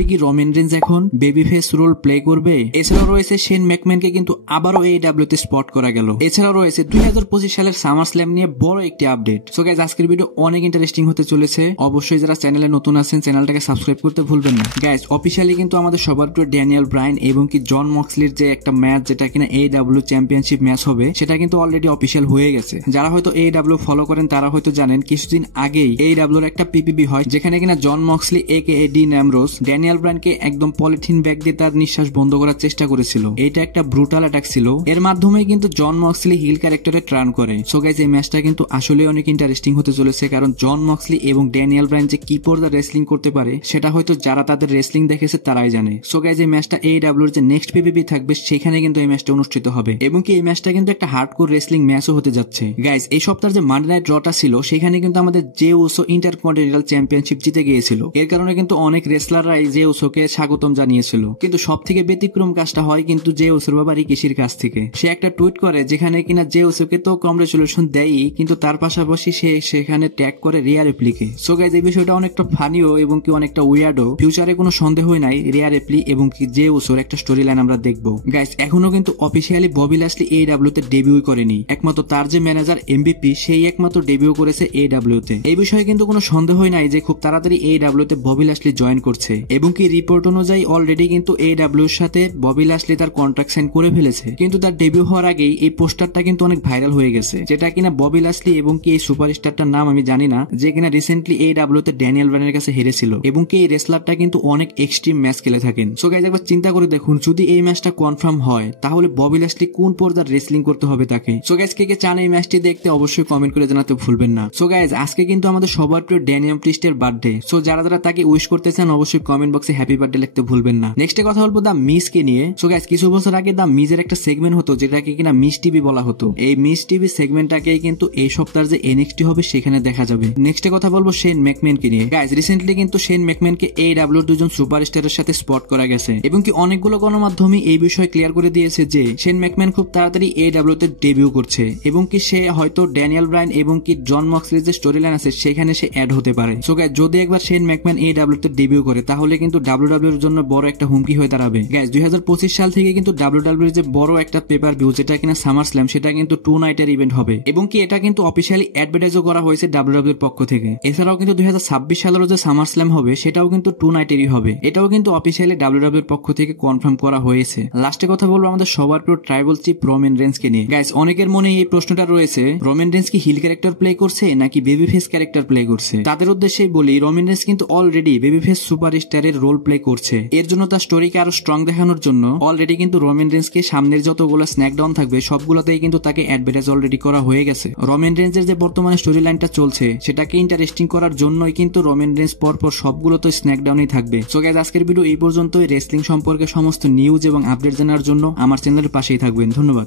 আসলে কি Roman range এখন বেবি ফেস রোল প্লে করবে? এছাড়াও রয়েছে শেন ম্যাকম্যানকে কিন্তু আবারও AEW তে স্পট করা গেল। এছাড়াও রয়েছে 2025 সালের সামার স্ল্যাম নিয়ে বড় একটি আপডেট। সো গাইজ আজকের ভিডিও অনেক ইন্টারেস্টিং হতে চলেছে। অবশ্যই যারা চ্যানেলে নতুন আছেন চ্যানেলটাকে সাবস্ক্রাইব করতে ভুলবেন না। গাইজ অফিসিয়ালি কিন্তু আমাদের সবার প্রিয় ড্যানিয়েল ব্রায়ান এবং কি জন মক্সলির যে একটা ম্যাচ যেটা কিনা AEW চ্যাম্পিয়নশিপ ম্যাচ হবে সেটা কিন্তু অলরেডি অফিসিয়াল হয়ে গেছে। যারা হয়তো AEW ফলো করেন তারা হয়তো জানেন কিছুদিন আগেই AEW এর একটা পিপিবি হয় যেখানে কিনা জন মক্সলি AKA ডিন অ্যামব্রোস ড্যানিয়েল ব্রায়ানকে একদম পলিথিন ব্যাগ দিয়ে তার নিঃশ্বাস বন্ধ করার চেষ্টা করেছিল। এটা একটা ব্রুটাল অ্যাটাক ছিল। এর মাধ্যমে কিন্তু জন মক্সলি হিল ক্যারেক্টারে ট্রান করে। সো গাইজ এই ম্যাচটা কিন্তু আসলে অনেক ইন্টারেস্টিং হতে চলেছে, কারণ জন মক্সলি এবং ড্যানিয়েল ব্রায়ান যে কি পর্যায়ে রেসলিং করতে পারে সেটা হয়তো যারা তাদের রেসলিং দেখেছে তারাই জানে। সো গাইজ এই ম্যাচটা AEW এর যে নেক্সট পিপিবি থাকবে সেখানে কিন্তু এই ম্যাচটা অনুষ্ঠিত হবে এবং কি এই ম্যাচটা কিন্তু একটা হার্ডকোর রেসলিং ম্যাচও হতে যাচ্ছে। গাইজ এই সপ্তাহের যে মানডে নাইট ড্রটা ছিল সেখানে কিন্তু আমাদের জে উসো ইন্টারকন্টিনেন্টাল চ্যাম্পিয়নশিপ জিতে গিয়েছিল। এর কারণে কিন্তু অনেক রেসলাররাই জে উসোকে স্বাগতম জানিয়েছিল, কিন্তু সব থেকে ব্যতিক্রম কাজটা হয় কিন্তু জে উসোর বাবা রিকিশির কাছ থেকে। সে একটা টুইট করে যেখানে কিনা জে উসোকে তো কংগ্রেচুলেশন দেয়ই, কিন্তু তার পাশাপাশি সে সেখানে ট্যাগ করে রিয়া রিপ্লিকে। সো গাইজ এই বিষয়টা অনেকটা ফানিও এবং কি অনেকটা উইয়ার্ডও। ফিউচারে কোনো সন্দেহই নাই রিয়া রিপ্লি এবং কি জে উসোর একটা স্টোরি লাইন আমরা দেখবো। গাইজ এখনো কিন্তু অফিসিয়ালি ববি ল্যাশলি AEW তে ডেবিউ করেনি, একমাত্র তার যে ম্যানেজার MVP সেই একমাত্র ডেবিউ করেছে AEW তে। এই বিষয়ে কিন্তু কোনো সন্দেহই নাই যে খুব তাড়াতাড়ি AEW তে ববি ল্যাশলি জয়েন করছে এবং কি রিপোর্ট অনুযায়ী অলরেডি কিন্তু AEW এর সাথে ববি ল্যাশলি তার কন্ট্রাক্ট সাইন করে ফেলেছে। কিন্তু তার ডেবিউ হওয়ার আগেই এই পোস্টারটা কিন্তু অনেক ভাইরাল হয়ে গেছে, যেটা কিনা ববি ল্যাশলি এবং কি এই সুপারস্টারটার নাম আমি জানি না, যে কিনা রিসেন্টলি AEW তে ড্যানিয়েল ব্রায়ানের কাছে হেরেছিল এবং কি এই রেসলারটা কিন্তু অনেক এক্সট্রিম ম্যাচ খেলে থাকেন। সো গাইজ একবার চিন্তা করে দেখুন যদি এই ম্যাচটা কনফার্ম হয় তাহলে ববি ল্যাশলি কোন পর্যায়ে রেসলিং করতে হবে তাকে। সো গাইজ কে কে চান এই ম্যাচটি দেখতে অবশ্যই কমেন্ট করে জানাতে ভুলবেন না। সো গাইজ আজকে কিন্তু আমাদের সবার প্রিয় ড্যানিয়েল প্রিস্টের বার্থডে। সো যারা যারা তাকে উইশ করতে চান অবশ্যই কমেন্ট বক্সে হ্যাপি বার্থডে লিখতে ভুলবেন না। নেক্সটে কথা বলবো দা মিজ কে নিয়ে। সো গাইজ কিছু বছর আগে দা মিজের একটা সেগমেন্ট হতো যেটাকে কিনা মিজ টিভি বলা হতো। এই মিজ টিভি সেগমেন্টটাকে কিন্তু এই সপ্তাহের যে NXT হবে সেখানে দেখা যাবে। নেক্সটে কথা বলবো শেন ম্যাকম্যান কে নিয়ে। গাইজ রিসেন্টলি কিন্তু শেন ম্যাকম্যানকে AEW এর দুজন সুপারস্টারের সাথে স্পট করা গেছে এবং কি অনেকগুলো গণমাধ্যমে এই বিষয় ক্লিয়ার করে দিয়েছে যে শেন ম্যাকম্যান খুব তাড়াতাড়ি AEW তে ডেবিউ করছে এবং কি সে হয়তো ড্যানিয়েল ব্রায়ান এবং কি জন মক্সলির যে স্টোরি লাইন আছে সেখানে সে অ্যাড হতে পারে। সো গাইজ যদি একবার শেন ম্যাকম্যান AEW তে ডেবিউ করে তাহলে কিন্তু WWE এর জন্য বড় একটা হুমকি হয়ে দাঁড়াবে। গাইজ 2025 সাল থেকে কিন্তু WWE এর যে বড় একটা পেপার ভিউ যেটা কিনা সামার স্ল্যাম সেটা কিন্তু 2 নাইটের ইভেন্ট হবে এবং কি এটা কিন্তু অফিসিয়ালি অ্যাডভার্টাইজও করা হয়েছে WWE এর পক্ষ থেকে। এছাড়াও কিন্তু 2026 সালের যে সামার স্ল্যাম হবে সেটাও কিন্তু 2 নাইটেরই হবে। এটাও কিন্তু অফিসিয়ালি WWE এর পক্ষ থেকে কনফার্ম করা হয়েছে। লাস্টে কথা বলবো আমাদের সবার প্রিয় ট্রাইবাল চিফ রোমান রেঞ্জ কে নিয়ে। গাইজ অনেকের মনে এই প্রশ্নটা রয়েছে রোমান রেঞ্জ কি হিল ক্যারেক্টার প্লে করছে নাকি বেবি ফেস ক্যারেক্টার প্লে করছে। তাদের উদ্দেশ্যে বলি রোমান রেঞ্জ কিন্তু অলরেডি বেবি ফেস সুপারস্টারের রোল প্লে করছে। এর জন্য তার স্টোরিকে আরো স্ট্রং দেখানোর জন্য অলরেডি কিন্তু রোমান রেঞ্জকে সামনের যতগুলো স্ন্যাকডাউন থাকবে সবগুলোতেই কিন্তু তাকে অ্যাডভার্টাইজ অলরেডি করা হয়ে গেছে। রোমান রেঞ্জের যে বর্তমানে স্টোরি লাইনটা চলছে সেটাকে ইন্টারেস্টিং করার জন্যই কিন্তু রোমান রেঞ্জ পরপর সবগুলো তো স্ন্যাকডাউনই থাকবে। সো গাইজ আজকের ভিডিও এই পর্যন্তই। রেসলিং সম্পর্কে সমস্ত নিউজ এবং আপডেট জানার জন্য আমার চ্যানেলের পাশেই থাকবেন। ধন্যবাদ।